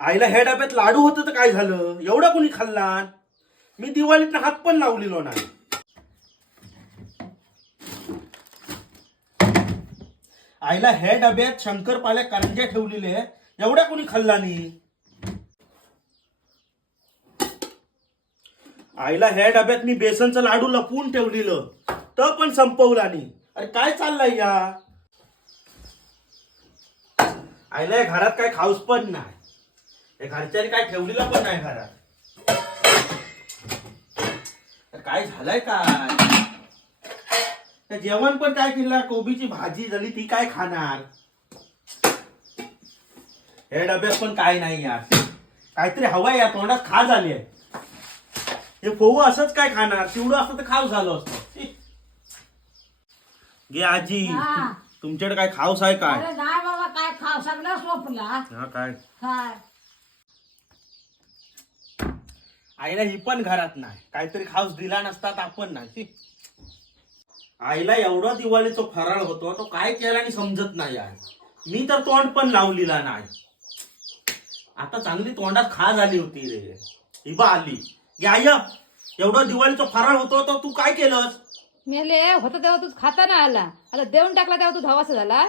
आईला ह्या डब्यात लाडू होतं तर काय झालं? एवढा कोणी खाल्ला? मी दिवाळीत हात पण लावलेलो नाही. आईला ह्या डब्यात शंकरपाळ्या करंज्या ठेवलेले एवढ्या कोणी खाल्ला नाही. आईला ह्या डब्यात मी बेसनचं लाडू लपवून ठेवलेलं तर पण संपवला नाही. अरे काय चाललंय या आईला? घरात काय खाऊस पण नाही. हे घरच्याने काय ठेवलेलं पण नाही घरात. काय झालंय काय? जेवण पण काय केलं? कोबीची भाजी झाली ती काय खाणार? हे डब्यात पण काय नाही यार. काहीतरी हवंय या तोंडात खा झाली आहे. हे पोहू असंच काय खाणार? चिवडं असतं तर खाऊ झालं असतं. गे आजी तुमच्याकडे काय खाऊस आहे काय? अरे नाही बाबा, काय खाव सगळं सोपला. हा काय? काय आईला ही पण घरात नाही. काहीतरी खाऊस दिला नसतात आपण नाही. आईला एवढा दिवाळीचा फराळ होतो तो काय केला आणि समजत नाही यार. मी तर तोंड पण लावलेला नाही. आता चांगली तोंडात खा झाली होती रे. हिबा आली आय एवढा दिवाळीचा फराळ होतो तर तू काय केलंस? मेले होतं तेव्हा तू खाता ना आला, आता देऊन टाकला तेव्हा तू धावासा झाला.